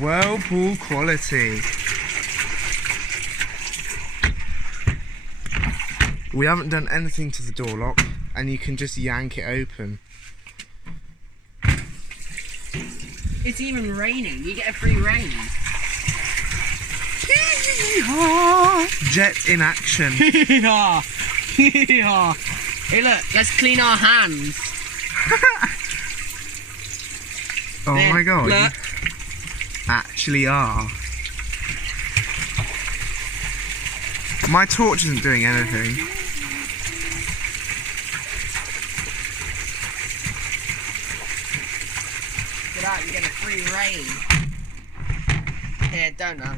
Whirlpool quality. We haven't done anything to the door lock, and you can just yank it open. It's even raining. You get a free rain. Jet in action. Hey look, let's clean our hands. Oh Then, my god. look. You actually are. My torch isn't doing anything. Get out, you get a free rain. Here, don't know.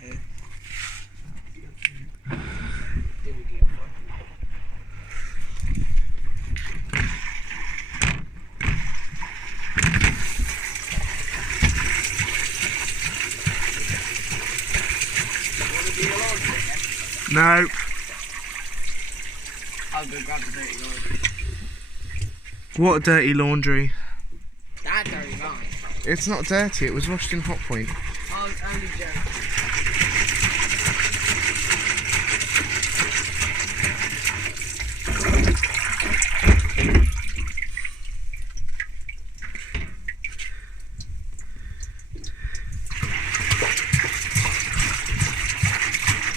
Here. No. I'll go grab the dirty laundry. What dirty laundry? That dirty laundry. It's not dirty, it was washed in hot point. Oh, it's only joking.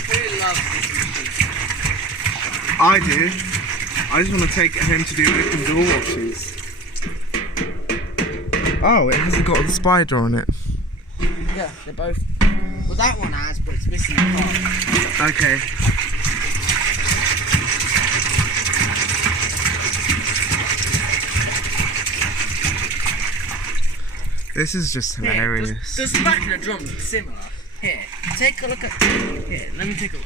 Who loves this machine? I do. I just want to take it home to do open door washes. Oh, it hasn't got the spider on it. Yeah, they're both. Well, that one has, but it's missing the part. Okay. This is just hilarious. Does the back of the drum look similar? Here, take a look at. Here, let me take a look.